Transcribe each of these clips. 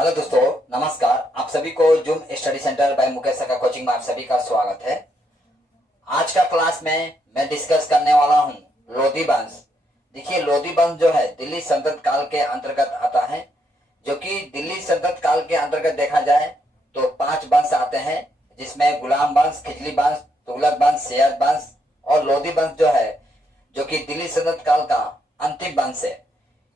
Hello दोस्तों, नमस्कार। आप सभी को zoom study centre by Mukesh का कोचिंग में आप सभी का स्वागत है। आज का क्लास में मैं डिस्कस करने वाला हूं लोधी वंश। देखिए, लोधी वंश जो है दिल्ली सल्तनत काल के अंतर्गत आता है, जो कि दिल्ली सल्तनत काल के अंतर्गत देखा जाए तो 5 वंश आते हैं, जिसमें गुलाम वंश, खिजली वंश, तुगलक वंश, सैयद वंश और लोधी वंश जो है, जो कि दिल्ली सल्तनत काल का अंतिम वंश है।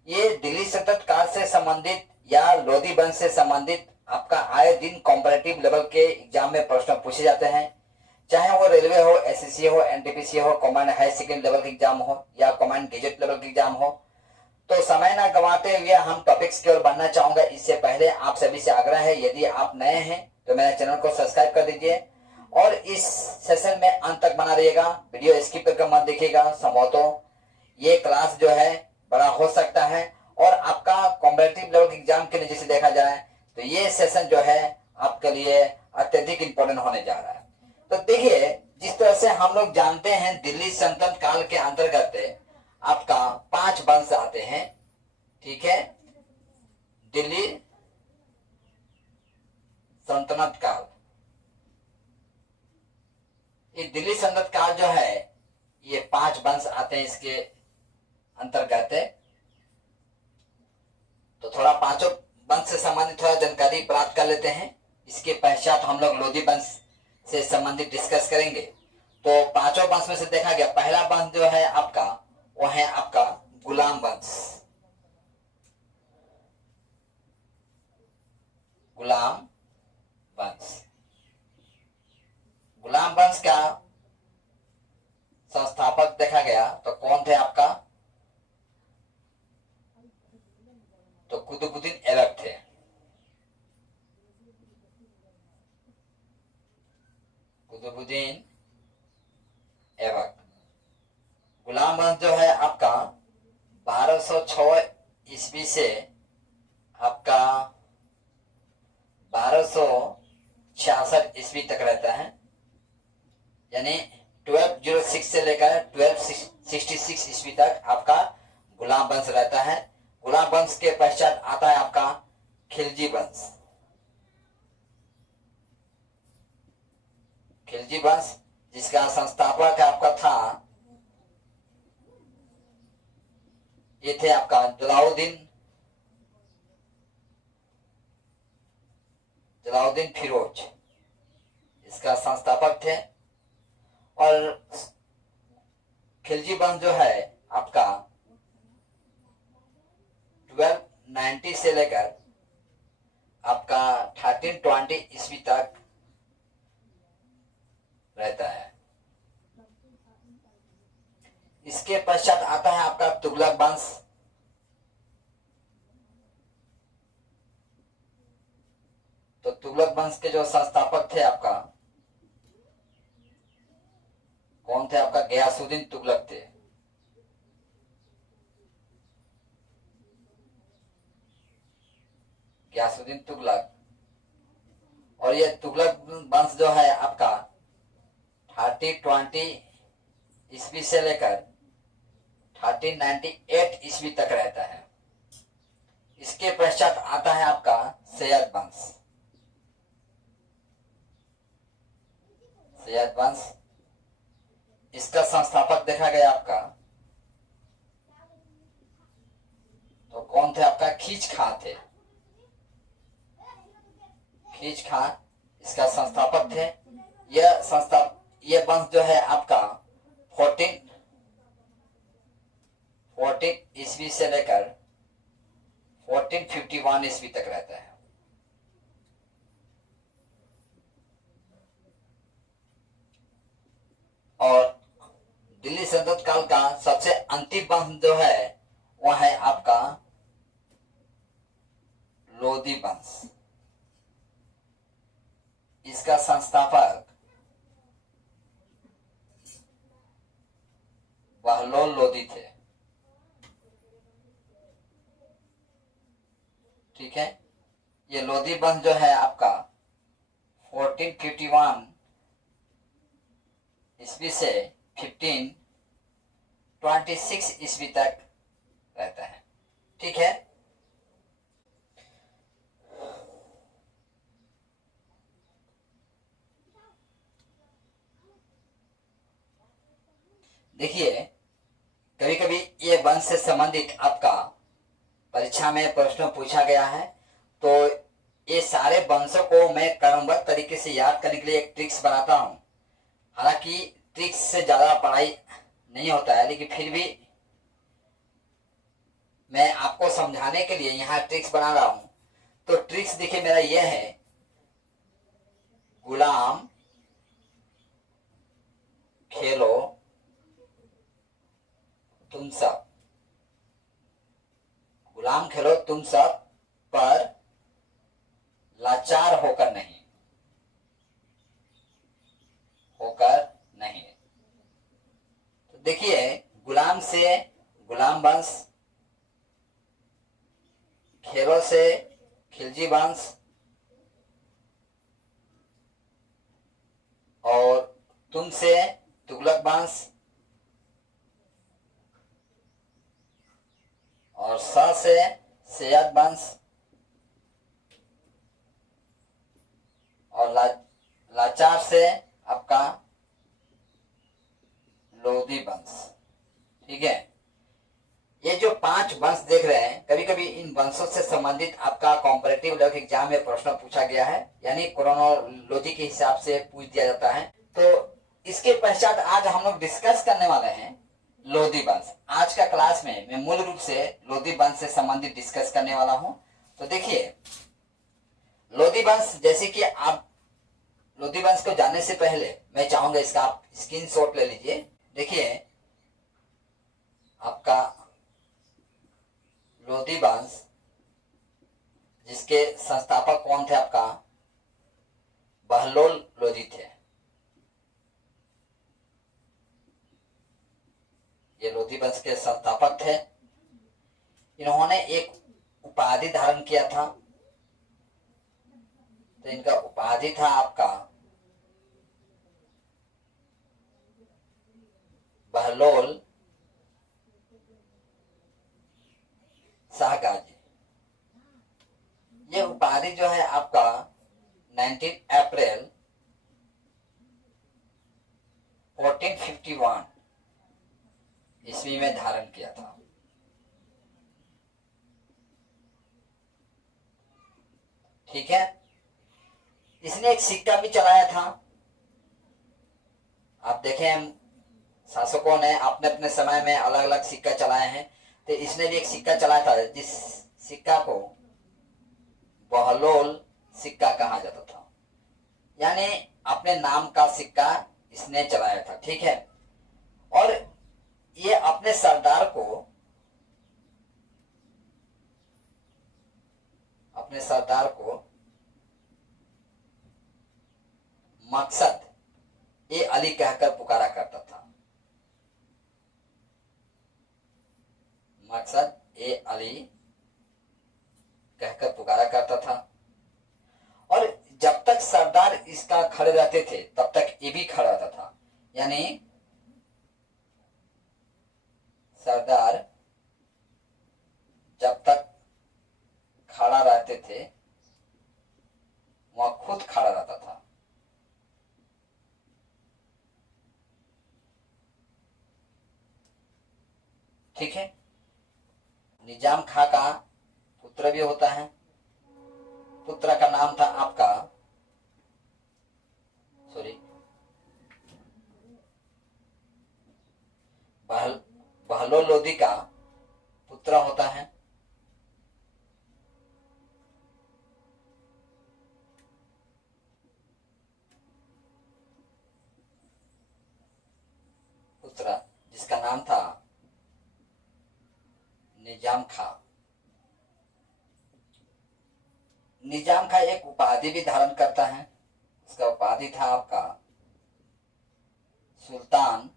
ये दिल्ली सल्तनत काल से संबंधित या लोधी वंश से संबंधित आपका आए दिन कॉम्परेटिव लेवल के एग्जाम में प्रश्न पूछे जाते हैं, चाहे वो रेलवे हो, एसएससी हो, एनटीपीसी हो, कमांड हाई सेकेंडरी लेवल के एग्जाम हो या कमांड गेजेट लेवल के एग्जाम हो। तो समय ना गंवाते हुए हम टॉपिक्स की ओर बढ़ना चाहूंगा। इससे पहले आप सभी से आग्रह है, यदि आप नए हैं तो मेरे चैनल को सब्सक्राइब कर दीजिए और इस सेशन में अंत तक बना रहिएगा। वीडियो स्किप करके मत देखिएगा, संभवतः ये क्लास जो है बड़ा हो सकता है और आपका कॉम्पिटिटिव लेवल के एग्जाम के लिए जिसे देखा जाए तो ये सेशन जो है आपके लिए अत्यधिक इंपॉर्टेंट होने जा रहा है। तो देखिए, जिस तरह से हम लोग जानते हैं दिल्ली सल्तनत काल के अंतर्गत आपका 5 वंश आते हैं। ठीक है, दिल्ली सल्तनत काल, ये दिल्ली सल्तनत काल जो है ये 5 वंश आते हैं इसके अंतर्गत। तो थोड़ा पांचों वंश से संबंधित थोड़ा जानकारी प्राप्त कर लेते हैं। इसके पश्चात हम लोग लोधी वंश से संबंधित डिस्कस करेंगे। तो पांचों वंश में से देखा गया, पहला वंश जो है आपका वो है आपका गुलाम वंश। गुलाम वंश, गुलाम वंश का संस्थापक देखा गया तो कौन थे आपका? तो कुतुबुद्दीन ऐबक थे। कुतुबुद्दीन ऐबक। गुलाम वंश जो है आपका 1206 ईस्वी से आपका 1266 ईस्वी तक रहता है, यानी 1206 से लेकर 1266 ईस्वी तक आपका गुलाम वंश रहता है। गुलाम वंश के पश्चात आता है आपका खिलजी वंश। खिलजी वंश जिसका संस्थापक आपका था, ये थे आपका जलाउद्दीन फिरोज, इसका संस्थापक थे। और खिलजी वंश जो है आपका 1290 से लेकर आपका 1320 ईस्वी तक रहता है। इसके पश्चात आता है आपका तुगलक वंश। तो तुगलक वंश के जो संस्थापक थे आपका कौन थे? आपका गयासुद्दीन तुगलक थे। गयासुद्दीन तुगलक। और ये तुगलक वंश जो है आपका 1320 ईस्वी से लेकर 1398 ईस्वी तक रहता है। इसके पश्चात आता है आपका सैयद वंश। सैयद वंश, इसका संस्थापक देखा गया आपका तो कौन थे? आपका खीज खां थे। खीज खां इसका संस्थापक थे। यह वंश जो है आपका 14 ईस्वी से लेकर 1451 ईस्वी तक रहता है। और दिल्ली सल्तनत काल का सबसे अंतिम वंश जो है वह है आपका लोधी वंश। इसका संस्थापक बहलोल लोधी थे। ठीक है, ये लोधी वंश जो है आपका 1451 ईस्वी से 1526 ईस्वी तक रहता है। ठीक है, देखिए, कभी कभी ये वंश से संबंधित आपका परीक्षा में प्रश्न पूछा गया है, तो ये सारे वंशों को मैं क्रमबद्ध तरीके से याद करने के लिए एक ट्रिक्स बनाता हूँ। हालांकि ट्रिक्स से ज्यादा पढ़ाई नहीं होता है, लेकिन फिर भी मैं आपको समझाने के लिए यहाँ ट्रिक्स बना रहा हूँ। तो ट्रिक्स देखिए मेरा ये है, गुलाम खेलो तुम सब, गुलाम खेलो तुम सब पर लाचार होकर नहीं, तो देखिए, गुलाम से गुलाम वंश, खेलों से खिलजी वंश, और तुमसे तुगलक वंश, और स से सैयद वंश, और लाचार से आपका लोधी वंश। ठीक है, ये जो 5 वंश देख रहे हैं, कभी कभी इन वंशों से संबंधित आपका कॉम्परेटिव लेवल एग्जाम में प्रश्न पूछा गया है, यानी क्रोनोलॉजी के हिसाब से पूछ दिया जाता है। तो इसके पश्चात आज हम लोग डिस्कस करने वाले हैं लोधी वंश। आज का क्लास में मैं मूल रूप से लोधी वंश से संबंधित डिस्कस करने वाला हूं। तो देखिए, लोधी वंश, जैसे कि आप लोधी वंश को जानने से पहले मैं चाहूंगा इसका आप स्क्रीनशॉट ले लीजिए। देखिए, आपका लोधी वंश जिसके संस्थापक कौन थे, आपका बहलोल लोधी थे। ये लोधी वंश के संस्थापक थे। इन्होंने एक उपाधि धारण किया था, तो इनका उपाधि था आपका बहलोल शाहगाजी। ये उपाधि जो है आपका 19 अप्रैल 1451 ईस्वी में धारण किया था। ठीक है, इसने एक सिक्का भी चलाया था। आप देखें, शासकों ने अपने अपने समय में अलग अलग सिक्का चलाए हैं, तो इसने भी एक सिक्का चलाया था, जिस सिक्का को बहलोल सिक्का कहा जाता था, यानी अपने नाम का सिक्का इसने चलाया था। ठीक है, और ये अपने सरदार को मकसद ए अली कहकर पुकारा करता था। मकसद ए अली कहकर पुकारा करता था। और जब तक सरदार इसका खड़े रहते थे, तब तक ये भी खड़ा रहता था, यानी सरदार जब तक खड़ा रहते थे, वह खुद खड़ा रहता था। ठीक है, निजाम खां का पुत्र भी होता है। पुत्र का नाम था आपका, बहलोल लोधी का पुत्र होता है। पुत्र जिसका नाम था निजाम खां। निजाम खां एक उपाधि भी धारण करता है। उसका उपाधि था आपका सुल्तान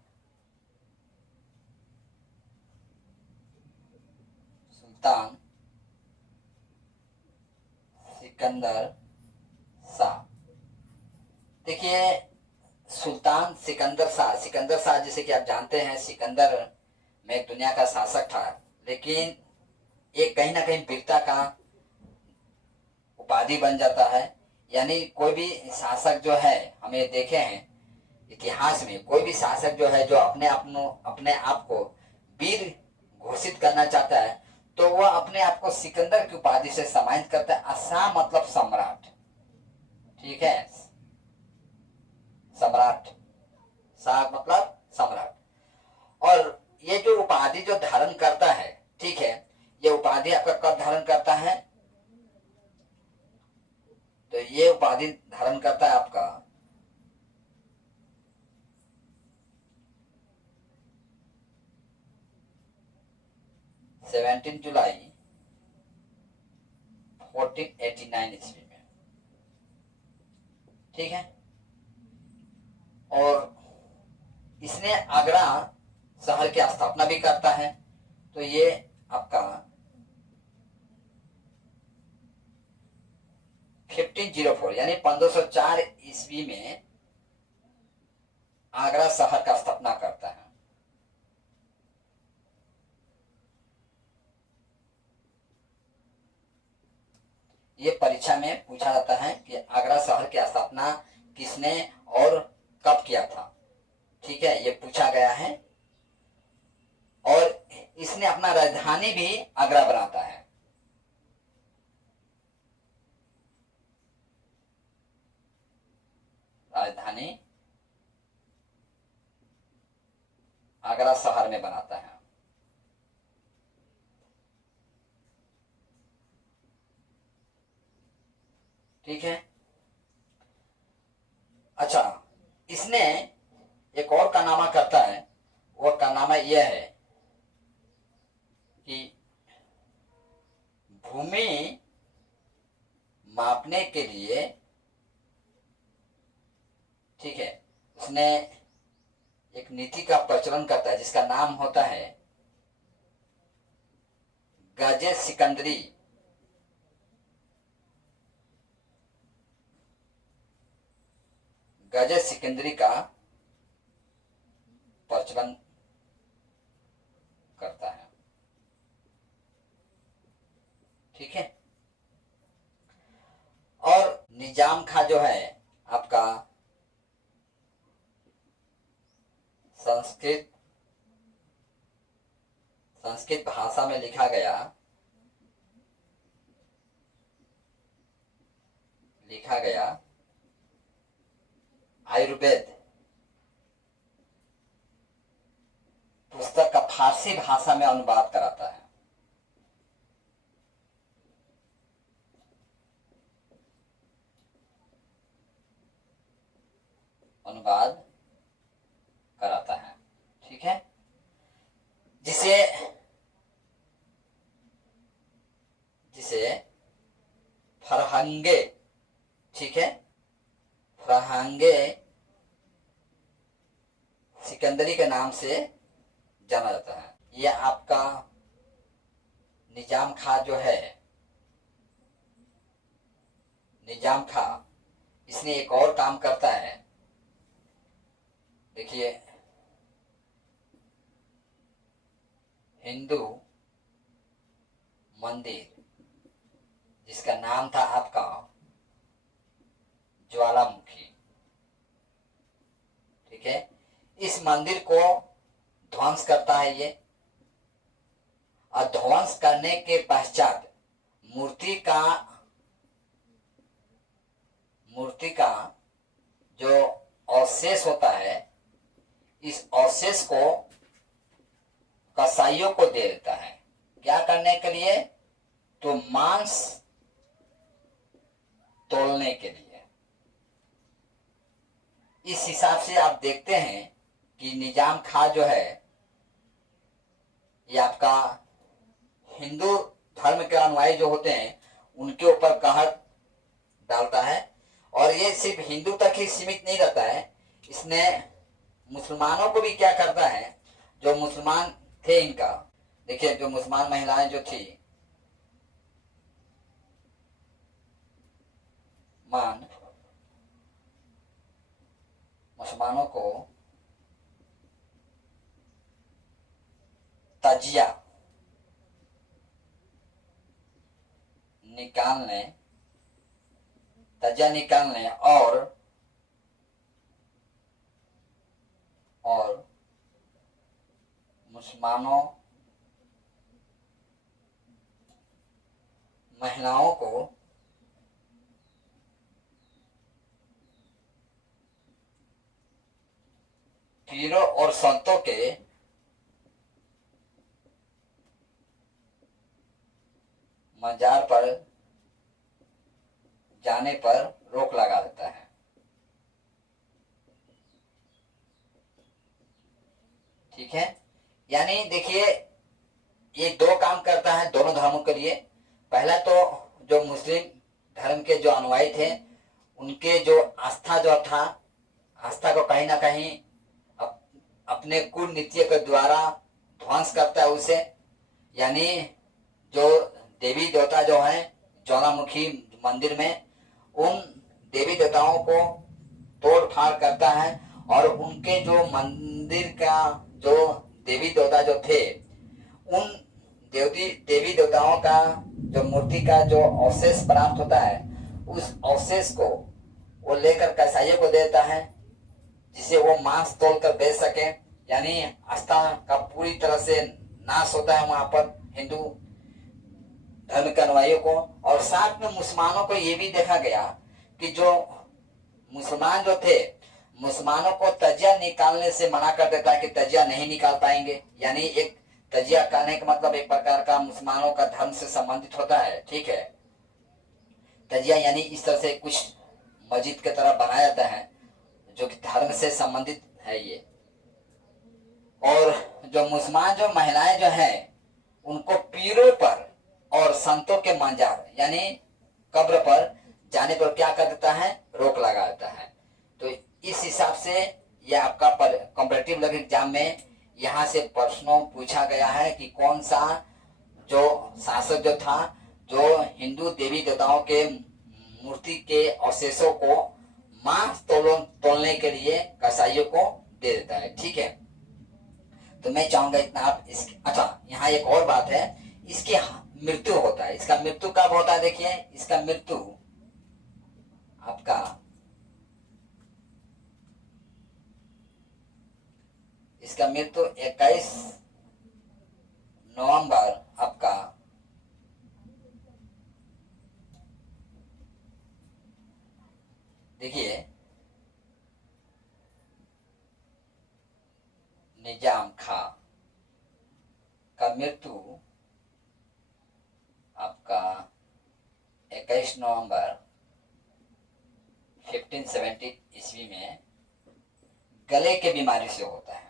सिकंदर शाह। देखिए, सुल्तान सिकंदर शाह जैसे कि आप जानते हैं, सिकंदर में एक दुनिया का शासक था, लेकिन ये कहीं ना कहीं वीरता का उपाधि बन जाता है। यानी कोई भी शासक जो है, हमें देखे हैं इतिहास में कोई भी शासक जो है, जो अपने आप को वीर घोषित करना चाहता है, तो वह अपने आप को सिकंदर की उपाधि से सम्मानित करता है। असा मतलब सम्राट, ठीक है, सम्राट, सा मतलब सम्राट। और ये जो उपाधि जो धारण करता है, ठीक है, ये उपाधि आपका कब धारण करता है? तो ये उपाधि धारण करता है आपका 17 जुलाई 1489 ईस्वी में, ठीक है। और इसने आगरा शहर की स्थापना भी करता है। तो ये आपका 1504 यानी 1504 ईस्वी में आगरा शहर का स्थापना करता है। ये परीक्षा में पूछा जाता है कि आगरा शहर की स्थापना किसने और कब किया था, ठीक है, ये पूछा गया है। और इसने अपना राजधानी भी आगरा बनाता है। राजधानी आगरा शहर में बनाता है। ठीक है। अच्छा, इसने एक और कारनामा करता है। वह कारनामा यह है कि भूमि मापने के लिए, ठीक है, उसने एक नीति का प्रचलन करता है जिसका नाम होता है गजे सिकंदरी। गजे सिकंदरी का प्रचलन करता है, ठीक है। और निजाम खां जो है आपका संस्कृत भाषा में लिखा गया आयुर्वेद पुस्तक का फारसी भाषा में अनुवाद कराता है। अनुवाद कराता है, ठीक है, जिसे फरहंगे, ठीक है, फरहंगे सिकंदरी के नाम से जाना जाता है। यह आपका निजाम खां जो है, निजाम खां, इसने एक और काम करता है। देखिए, हिंदू मंदिर जिसका नाम था आपका ज्वालामुखी, ठीक है, इस मंदिर को ध्वंस करता है ये। और ध्वंस करने के पश्चात मूर्ति का जो अवशेष होता है, इस अवशेष को कसाईयों को दे देता है। क्या करने के लिए? तो मांस तोलने के लिए। इस हिसाब से आप देखते हैं कि निजाम खां जो है ये आपका हिंदू धर्म के अनुयायी जो होते हैं उनके ऊपर कहर डालता है। और ये सिर्फ हिंदू तक ही सीमित नहीं रहता है, इसने मुसलमानों को भी क्या करता है, जो मुसलमान थे इनका, देखिए जो मुसलमान महिलाएं जो थी, मुसलमानों को तजिया निकालने और और मुसलमानों महिलाओं को पीरों और संतों के मजार पर जाने पर रोक लगा देता है। ठीक है, यानी देखिए ये दो काम करता है दोनों धर्मों के लिए। पहला तो जो मुस्लिम धर्म के जो अनुयायी थे उनके जो आस्था जो था, आस्था को कहीं ना कहीं अपने कुल नीति के द्वारा ध्वंस करता है उसे। यानी जो देवी देवता जो है ज्वालामुखी मंदिर में, उन देवी देवताओं को तोड़ फाड़ करता है और उनके जो मंदिर का जो देवी देवता जो थे उन देवी देवताओं का जो मूर्ति का जो अवशेष प्राप्त होता है उस अवशेष को वो लेकर कसाईयों को देता है जिसे वो मांस तोल कर बेच सके। यानी आस्था का पूरी तरह से नाश होता है वहां पर हिंदू धर्म के अनुयायियों को। और साथ में मुसलमानों को ये भी देखा गया कि जो मुसलमान जो थे, मुसलमानों को तजिया निकालने से मना कर देता है कि तजिया नहीं निकाल पाएंगे। यानी एक तजिया करने का मतलब एक प्रकार का मुसलमानों का धर्म से संबंधित होता है। ठीक है, तजिया यानी इस तरह से कुछ मस्जिद की तरह बनाया जाता है जो कि धर्म से संबंधित है ये। और जो मुसलमान जो महिलाएं जो हैं उनको पीरों पर और संतों के मजार यानी कब्र पर जाने पर क्या कर देता है, रोक लगा देता है। तो इस हिसाब से यह आपका कॉम्पिटिटिव लेवल एग्जाम में यहाँ से प्रश्नों पूछा गया है कि कौन सा जो शासक जो था जो हिंदू देवी देवताओं के मूर्ति के अवशेषों को मांस तोलने के लिए कसाईयों को दे देता है। ठीक है, तो मैं चाहूंगा इतना आप अच्छा यहाँ एक और बात है, इसकी मृत्यु होता है। इसका मृत्यु कब होता है? देखिए इसका मृत्यु आपका इसका मृत्यु 21 नवंबर आपका देखिए निजाम खां का मृत्यु आपका 21 नवंबर 1570 ईस्वी में गले के बीमारी से होता है।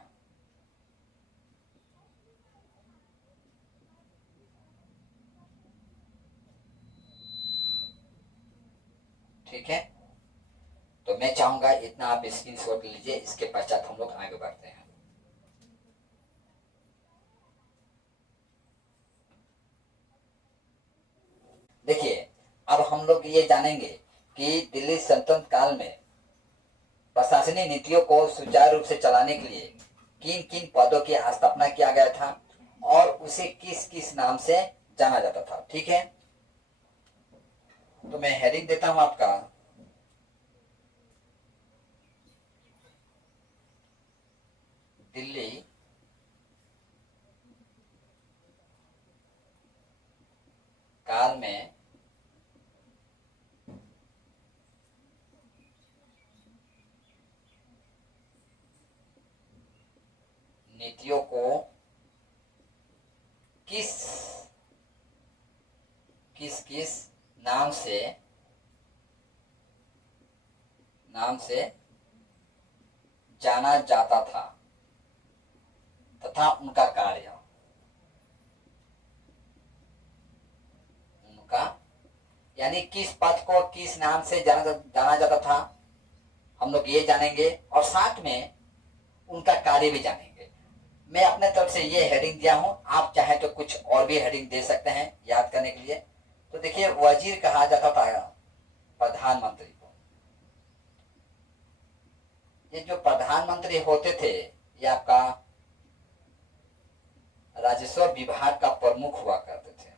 ठीक है, तो मैं चाहूंगा इतना आप स्क्रीनशॉट लीजिए, इसके पश्चात हम लोग आगे बढ़ते हैं। देखिए अब हम लोग ये जानेंगे कि दिल्ली सल्तनत काल में प्रशासनिक नीतियों को सुचारू रूप से चलाने के लिए किन किन पदों की स्थापना किया गया था और उसे किस किस नाम से जाना जाता था। ठीक है, तो मैं हेडिंग देता हूं आपका दिल्ली काल में नीतियों को किस किस किस नाम से जाना जाता था तथा उनका कार्य, उनका यानी किस पद को किस नाम से जाना जाता था हम लोग ये जानेंगे और साथ में उनका कार्य भी जानेंगे। मैं अपने तरफ से ये हेडिंग दिया हूं, आप चाहे तो कुछ और भी हेडिंग दे सकते हैं याद करने के लिए। तो देखिए वजीर कहा जाता था प्रधानमंत्री को। ये जो प्रधानमंत्री होते थे ये आपका राजस्व विभाग का प्रमुख हुआ करते थे।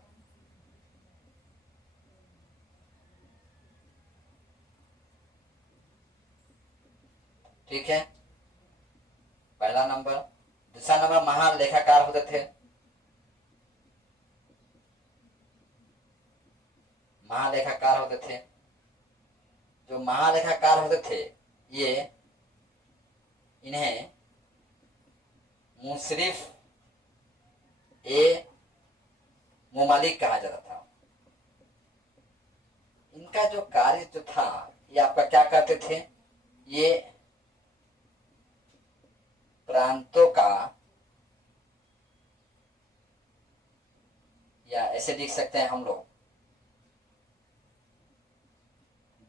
ठीक है, पहला महालेखाकार होते थे। महालेखाकार होते थे। जो महालेखाकार होते थे ये इन्हें मुशरिफ ए मुमालिक कहा जाता था। इनका जो कार्य जो था ये आपका क्या करते थे, ये प्रांतों का, या ऐसे लिख सकते हैं हम लोग,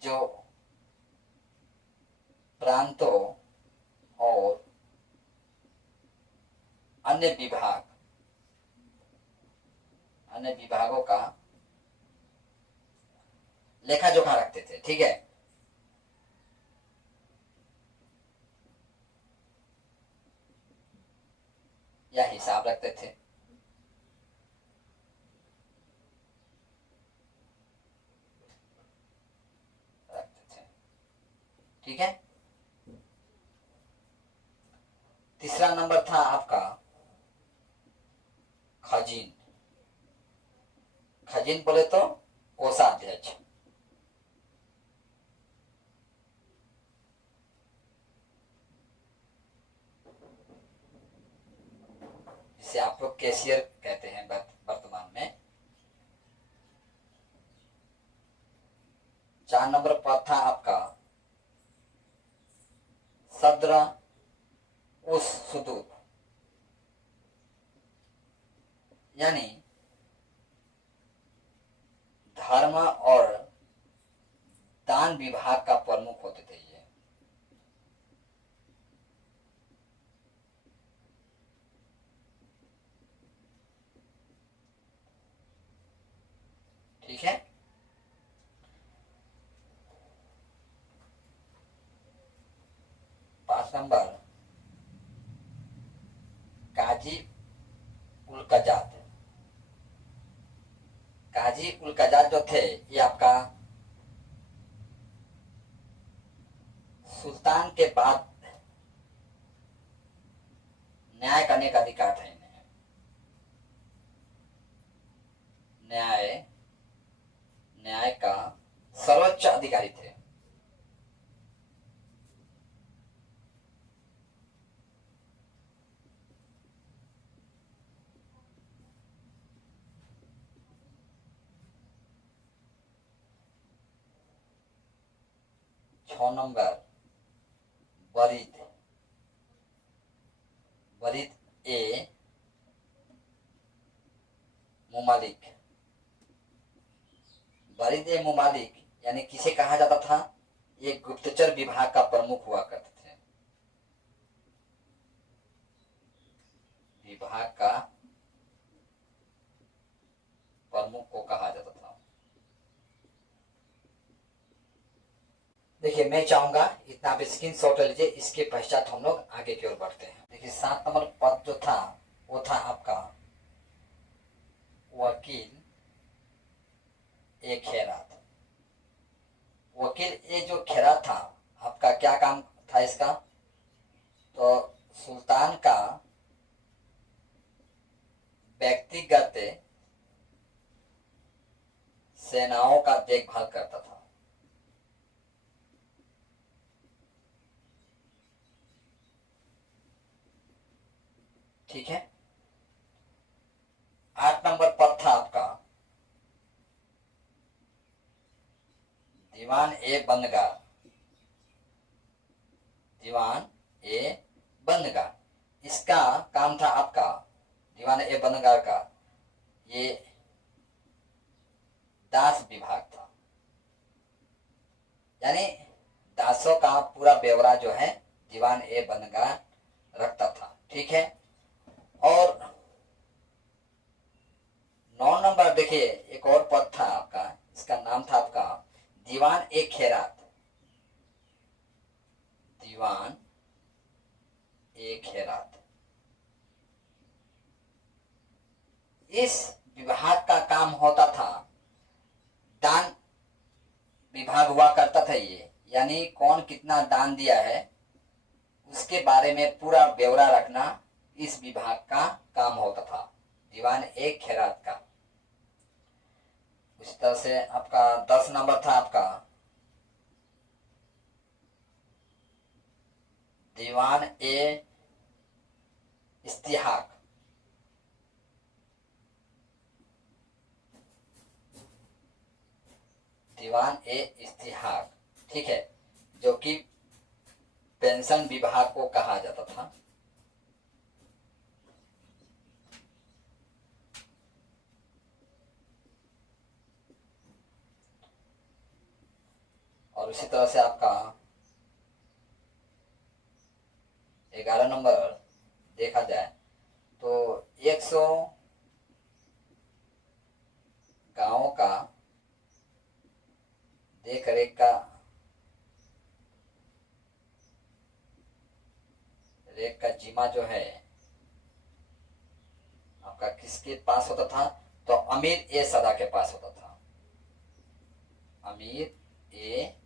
जो प्रांतों और अन्य विभागों का लेखा जोखा रखते थे। ठीक है, या हिसाब रखते थे। ठीक है, तीसरा नंबर था आपका खजीन। खजीन बोले तो कोषाध्यक्ष। जिसे आप लोग कैशियर कहते हैं वर्तमान में। 4 नंबर पद था आपका सद्र उस सुदूर, यानी धर्म और दान विभाग का प्रमुख होते थे ये। ठीक है, नंबर काजी उल कजात। काजी उल कजात जो थे ये आपका सुल्तान के बाद न्याय करने का अधिकार था इन्हें। न्याय का सर्वोच्च अधिकारी थे। नंबर वरीद ए मुमालिक। वरीद ए मुमालिक यानी किसे कहा जाता था, ये गुप्तचर विभाग का प्रमुख हुआ करते थे। विभाग का प्रमुख को कहा जाता था। देखिए, मैं चाहूंगा इतना आप स्क्रीन शॉट ले लीजिए, इसके पश्चात हम लोग आगे की ओर बढ़ते हैं। देखिए, 7 नंबर पद जो था वो था आपका वकील ए खैरात। वकील ए जो खैरात था, आपका क्या काम था इसका, तो सुल्तान का व्यक्तिगत सेनाओं का देखभाल करता था। ठीक है, 8 नंबर पद था आपका दीवान ए बंदगार। दीवान ए बंदगार, इसका काम था आपका, दीवान ए बंदगार का ये दास विभाग था। यानी दासों का पूरा ब्यौरा जो है दीवान ए बंदगार रखता था। ठीक है, और 9 नंबर देखिए, एक और पद था आपका, इसका नाम था आपका दीवान ए खैरात। दीवान ए खैरात, इस विभाग का काम होता था, दान विभाग हुआ करता था ये, यानी कौन कितना दान दिया है उसके बारे में पूरा ब्यौरा रखना इस विभाग का काम होता था, दीवान ए खैरात का। इस तरह से आपका 10 नंबर था आपका दीवान ए इस्तिहाक। दीवान ए इस्तिहाक, ठीक है, जो कि पेंशन विभाग को कहा जाता था। और उसी तरह से आपका 11 नंबर देखा जाए तो 100 गांवों का देख रेख का जिम्मा जो है आपका किसके पास होता था, तो अमीर ए सदा के पास होता था। अमीर ए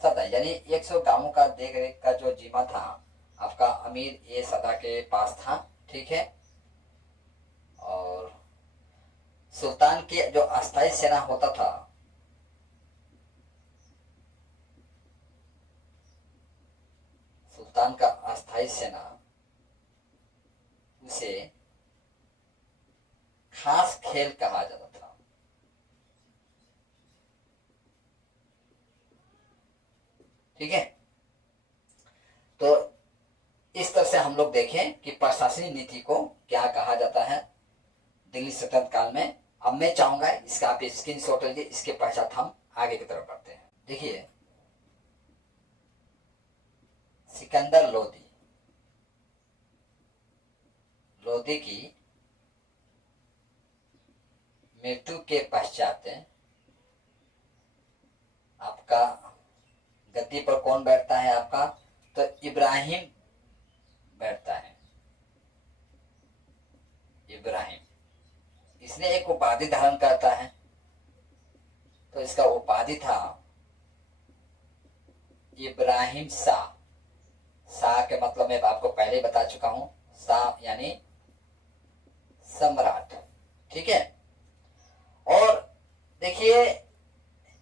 सदा, यानी 100 गांवों का देख रेख का जो जिम्मा था आपका अमीर ए सदा के पास था, ठीक है। और सुल्तान की जो अस्थायी सेना होता था, सुल्तान का अस्थायी सेना, उसे खास खेल कहा जाता था। ठीक है, तो इस तरह से हम लोग देखें कि प्रशासनिक नीति को क्या कहा जाता है दिल्ली सल्तनत काल में। अब मैं चाहूंगा इसका आप स्क्रीनशॉट लीजिए, इसके पश्चात हम आगे की तरफ बढ़ते हैं। देखिए, सिकंदर लोदी, लोदी की मृत्यु के पश्चात आपका गद्दी पर कौन बैठता है आपका, तो इब्राहिम बैठता है। इब्राहिम, इसने एक उपाधि धारण करता है, तो इसका उपाधि था इब्राहिम शाह। शाह के मतलब मैं आपको पहले बता चुका हूं, शाह यानी सम्राट, ठीक है। और देखिए,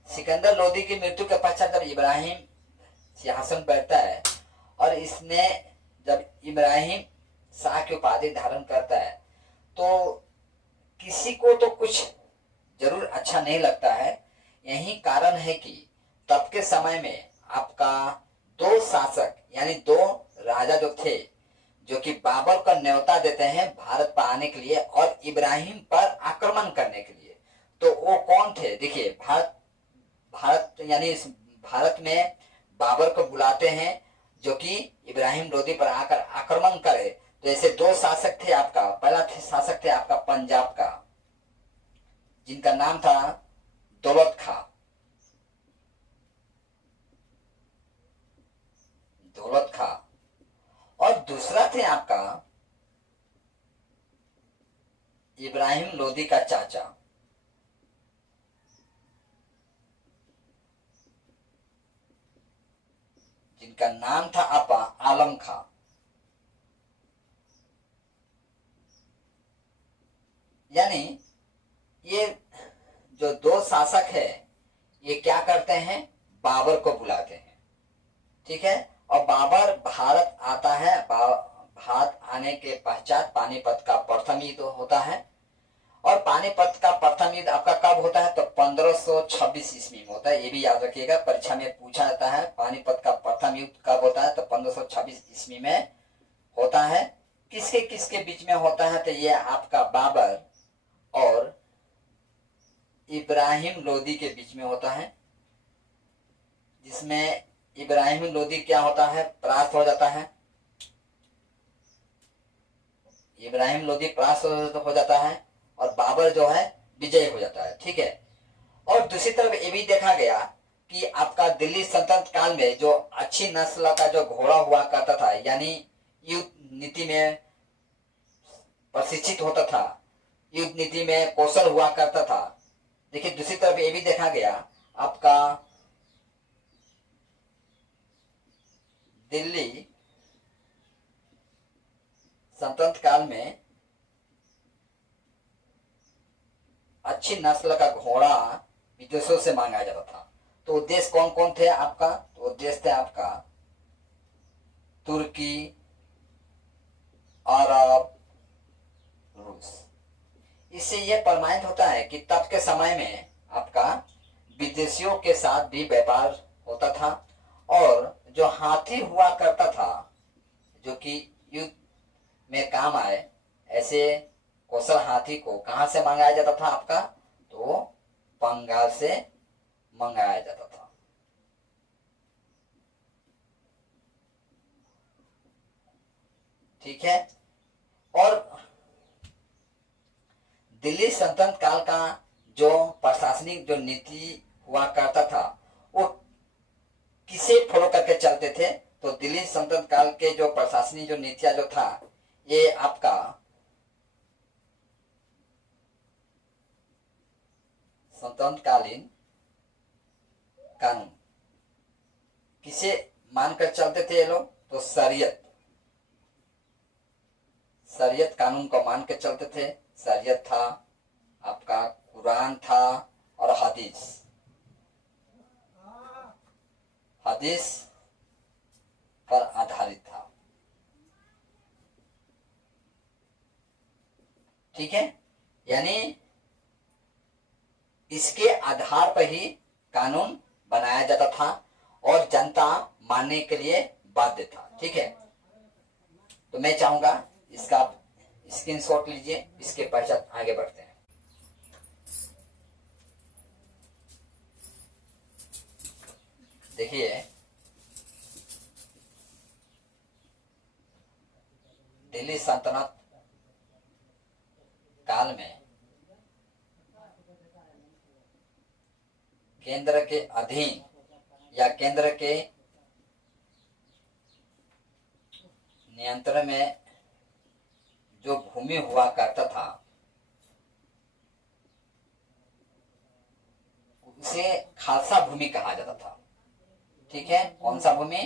सिकंदर लोदी की मृत्यु के पश्चात जब इब्राहिम सिंहासन बैठता है और इसने जब इब्राहिम शाह की उपाधि धारण करता है तो किसी को तो कुछ जरूर अच्छा नहीं लगता है। यही कारण है कि तब के समय में आपका दो शासक यानी दो राजा जो थे, जो कि बाबर को न्योता देते हैं भारत पर आने के लिए और इब्राहिम पर आक्रमण करने के लिए। तो वो कौन थे, देखिए, भारत यानी भारत में बाबर को बुलाते हैं जो कि इब्राहिम लोदी पर आकर आक्रमण करे। तो ऐसे दो शासक थे आपका, पहला शासक थे आपका पंजाब का, जिनका नाम था दौलत खां। दौलत खां। और दूसरा थे आपका इब्राहिम लोदी का चाचा, जिनका नाम था आपा आलम खां। यानी ये जो दो शासक है ये क्या करते हैं, बाबर को बुलाते हैं, ठीक है। और बाबर भारत आता है, भारत आने के पश्चात पानीपत का प्रथम युद्ध होता है। और पानीपत का प्रथम युद्ध आपका कब होता है, तो 1526 ईस्वी में होता है। ये भी याद रखिएगा, परीक्षा में पूछा जाता है पानीपत का प्रथम युद्ध कब होता है, तो 1526 ईस्वी में होता है। किसके किसके बीच में होता है, तो ये आपका बाबर और इब्राहिम लोदी के बीच में होता है, जिसमें इब्राहिम लोदी क्या होता है, परास्त हो जाता है। इब्राहिम लोदी परास्त हो जाता है और बाबर जो है विजय हो जाता है, ठीक है। और दूसरी तरफ ये भी देखा गया कि आपका दिल्ली सल्तनत काल में जो अच्छी नस्ल का जो घोड़ा हुआ करता था, यानी युद्ध नीति में प्रशिक्षित होता था, युद्ध नीति में कौशल हुआ करता था। देखिए, दूसरी तरफ ये भी देखा गया आपका दिल्ली सल्तनत काल में अच्छी नस्ल का घोड़ा विदेशों से मंगाया जाता था। तो देश कौन कौन थे आपका? तो देश थे आपका तुर्की, अरब, रूस। इससे यह प्रमाणित होता है कि तब के समय में आपका विदेशियों के साथ भी व्यापार होता था, और जो हाथी हुआ करता था जो कि युद्ध में काम आए, ऐसे कौशल हाथी को कहां से मंगाया जाता था आपका? तो बंगाल से मंगाया जाता था। ठीक है। और दिल्ली सल्तनत काल का जो प्रशासनिक जो नीति हुआ करता था वो किसे फॉलो करके चलते थे? तो दिल्ली सल्तनत काल के जो प्रशासनिक जो नीतियां जो था, ये आपका सल्तनत कालीन कानून किसे मानकर चलते थे ये लोग? तो शरीयत कानून को मान के चलते थे। शरीयत था आपका, कुरान था, और हदीस पर आधारित था। ठीक है। यानी इसके आधार पर ही कानून बनाया जाता था और जनता मानने के लिए बाध्य था। ठीक है। तो मैं चाहूंगा इसका स्क्रीनशॉट लीजिए, इसके पश्चात आगे बढ़ते हैं। देखिए, दिल्ली सल्तनत काल में केंद्र के अधीन या केंद्र के नियंत्रण में जो भूमि हुआ करता था उसे खालसा भूमि कहा जाता था। ठीक है। कौन सा भूमि?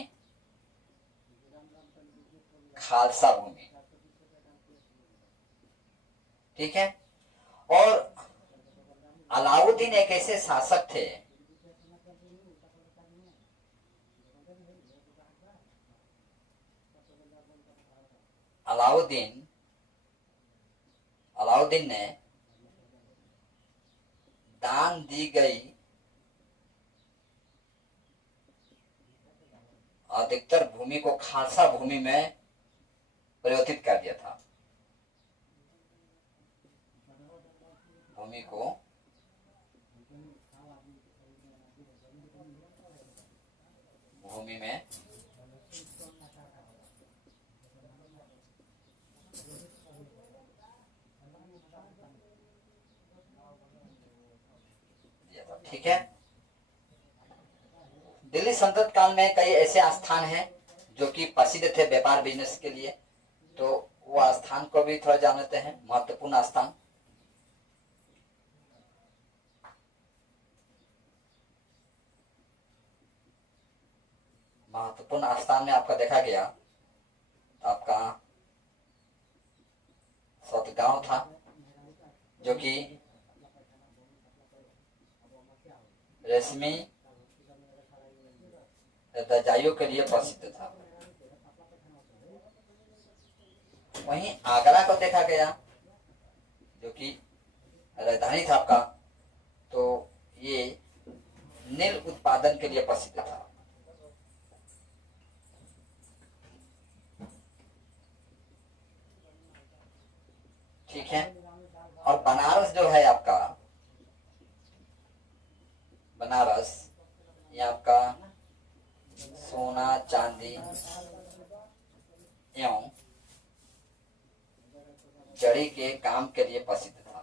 खालसा भूमि। ठीक है। और अलाउद्दीन एक ऐसे शासक थे अलाउद्दीन ने दान दी गई अधिकतर भूमि को खालसा भूमि में परिवर्तित कर दिया था। भूमि को भूमि में दिया था। ठीक है। दिल्ली सल्तनत काल में कई ऐसे स्थान हैं जो कि प्रसिद्ध थे व्यापार बिजनेस के लिए, तो वो स्थान को भी थोड़ा जानते हैं। महत्वपूर्ण स्थान, में आपका देखा गया आपका सतगांव था जो कि रेशमी रजाइयों के लिए प्रसिद्ध था। वहीं आगरा को देखा गया जो कि राजधानी था आपका, तो ये नील उत्पादन के लिए प्रसिद्ध था। ठीक है। और बनारस जो है आपका, बनारस ये आपका सोना, चांदी एवं जड़ी के काम के लिए प्रसिद्ध था।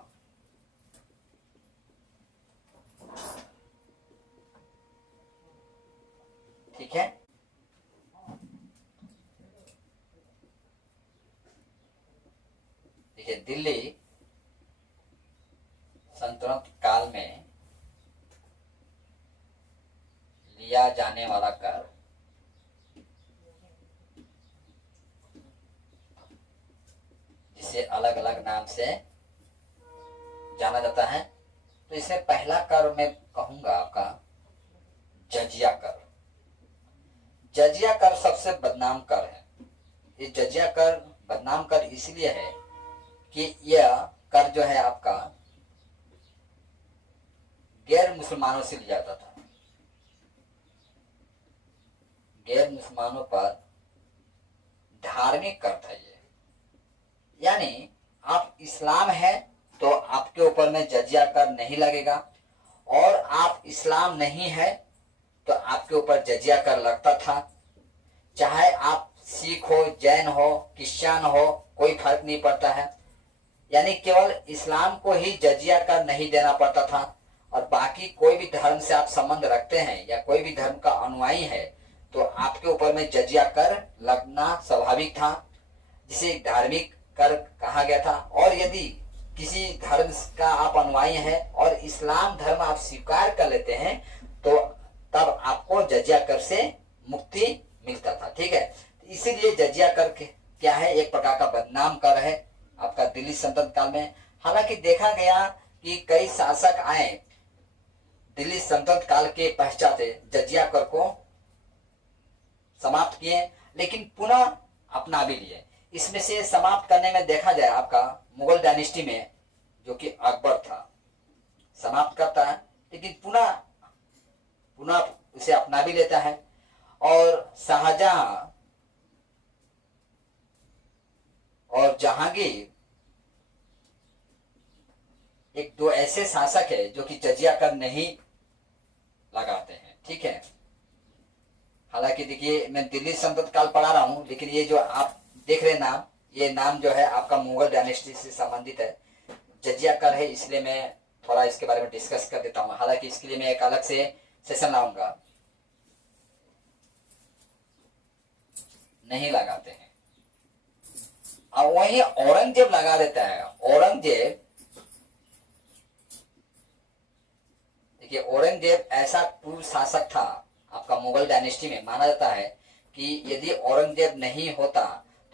ठीक है। देखिए, दिल्ली सल्तनत काल में लिया जाने वाला कर इसे अलग अलग नाम से जाना जाता है। तो इसमें पहला कर मैं कहूंगा आपका जजिया कर। जजिया कर सबसे बदनाम कर है। ये जजिया कर बदनाम कर इसलिए है कि यह कर जो है आपका गैर मुसलमानों से लिया जाता था। गैर मुसलमानों पर धार्मिक कर था ये, यानी आप इस्लाम है तो आपके ऊपर में जजिया कर नहीं लगेगा, और आप इस्लाम नहीं है तो आपके ऊपर जजिया कर लगता था। चाहे आप सिख हो, जैन हो, क्रिश्चियन हो, कोई फर्क नहीं पड़ता है। यानी केवल इस्लाम को ही जजिया कर नहीं देना पड़ता था, और बाकी कोई भी धर्म से आप संबंध रखते हैं या कोई भी धर्म का अनुयायी है तो आपके ऊपर में जजिया कर लगना स्वाभाविक था, जिसे धार्मिक कर कहा गया था। और यदि किसी धर्म का आप अनुयायी हैं और इस्लाम धर्म आप स्वीकार कर लेते हैं तो तब आपको जजिया कर से मुक्ति मिलता था। ठीक है, इसीलिए जजिया कर क्या है, एक प्रकार का बदनाम कर है आपका दिल्ली सल्तनत काल में। हालांकि देखा गया कि कई शासक आए दिल्ली सल्तनत काल के पश्चात जजिया कर को समाप्त किए, लेकिन पुनः अपना भी लिए। इसमें से समाप्त करने में देखा जाए आपका मुगल डायनेस्टी में, जो कि अकबर था, समाप्त करता है लेकिन पुनः उसे अपना भी लेता है। और शाहजहां और जहांगीर एक दो ऐसे शासक है जो कि जजिया कर नहीं लगाते हैं। ठीक है, हालांकि देखिए मैं दिल्ली सल्तनत काल पढ़ा रहा हूं, लेकिन ये जो आप देख रहे नाम, ये नाम जो है आपका मुगल डायनेस्टी से संबंधित है, जजिया कर है, इसलिए मैं थोड़ा इसके बारे में डिस्कस कर देता हूं। हालांकि इसके लिए मैं एक अलग से सेशन लाऊंगा। नहीं लगाते हैं। अब वही औरंगजेब लगा देता है। औरंगजेब, देखिए औरंगजेब ऐसा पूर्व शासक था आपका मुगल डायनेस्टी में। माना जाता है कि यदि औरंगजेब नहीं होता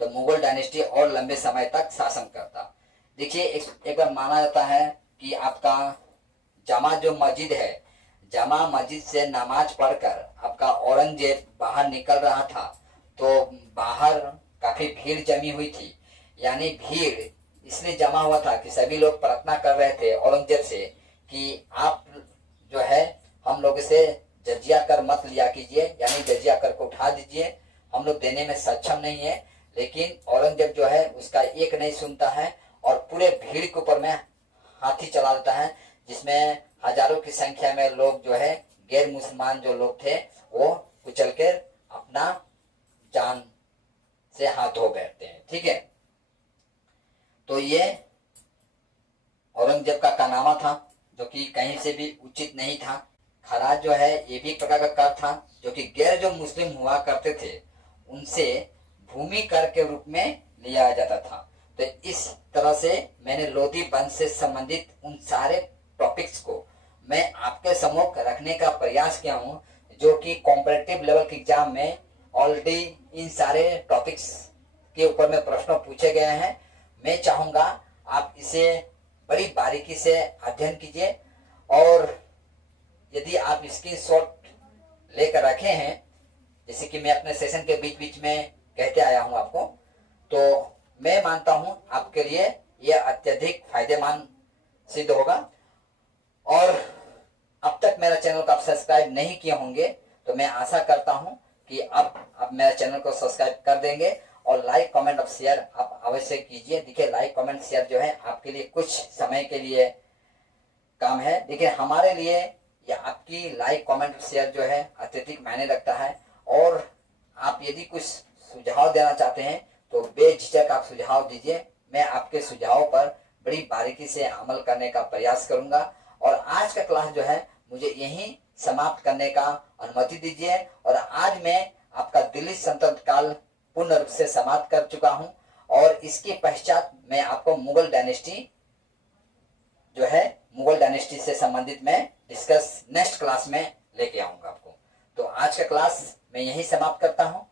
तो मुगल डायनेस्टी और लंबे समय तक शासन करता। देखिए एक बार माना जाता है कि आपका जामा जो मस्जिद है, जामा मस्जिद से नमाज पढ़कर आपका औरंगजेब बाहर निकल रहा था, तो बाहर काफी भीड़ जमी हुई थी। यानी भीड़ इसलिए जमा हुआ था कि सभी लोग प्रार्थना कर रहे थे औरंगजेब से कि आप जो है हम लोग से जजिया कर मत लिया कीजिए, यानी जजिया कर को उठा दीजिए, हम लोग देने में सक्षम नहीं है। लेकिन औरंगजेब जो है उसका एक नहीं सुनता है और पूरे भीड़ के ऊपर में हाथी चला देता है, जिसमें हजारों की संख्या में लोग जो है गैर मुसलमान जो लोग थे वो कुचल कर अपना जान से हाथ धो बैठते हैं। ठीक है, तो ये औरंगजेब का कारनामा था जो कि कहीं से भी उचित नहीं था। खराज जो है ये भी एक प्रकार का कर था जो कि गैर जो मुस्लिम हुआ करते थे उनसे भूमि कर के रूप में लिया जाता था। तो इस तरह से मैंने लोधी वंश से संबंधित उन सारे टॉपिक्स को मैं आपके सम्मुख रखने का प्रयास किया हूँ, जो कि कॉम्पिटिटिव लेवल के एग्जाम में ऑलरेडी इन सारे टॉपिक्स के ऊपर में प्रश्न पूछे गए हैं। मैं चाहूंगा आप इसे बड़ी बारीकी से अध्ययन कीजिए, और यदि आप स्क्रीनशॉट लेकर रखे हैं, जैसे कि मैं अपने सेशन के बीच बीच में कहते आया हूं आपको, तो मैं मानता हूं आपके लिए यह अत्यधिक फायदेमंद सिद्ध होगा। और अब तक मेरा चैनल को आप सब्सक्राइब नहीं किए होंगे तो मैं आशा करता हूं कि अब मेरे चैनल को सब्सक्राइब कर देंगे, और लाइक कमेंट और शेयर आप अवश्य कीजिए। देखिए लाइक कमेंट शेयर जो है आपके लिए कुछ समय के लिए काम है, देखिए हमारे लिए या आपकी लाइक कमेंट शेयर जो है अत्यधिक मायने रखता है। और आप यदि कुछ सुझाव देना चाहते हैं तो बेझिझक आप सुझाव दीजिए, मैं आपके सुझावों पर बड़ी बारीकी से अमल करने का प्रयास करूंगा। और आज का क्लास जो है मुझे यहीं समाप्त करने का अनुमति दीजिए। और आज मैं आपका दिल्ली सल्तनत काल पूर्ण रूप से समाप्त कर चुका हूं, और इसके पश्चात मैं आपको मुगल डायनेस्टी जो है मुगल डायनेस्टी से संबंधित मैं डिस्कस नेक्स्ट क्लास में लेके आऊंगा आपको। तो आज का क्लास मैं यहीं समाप्त करता हूं।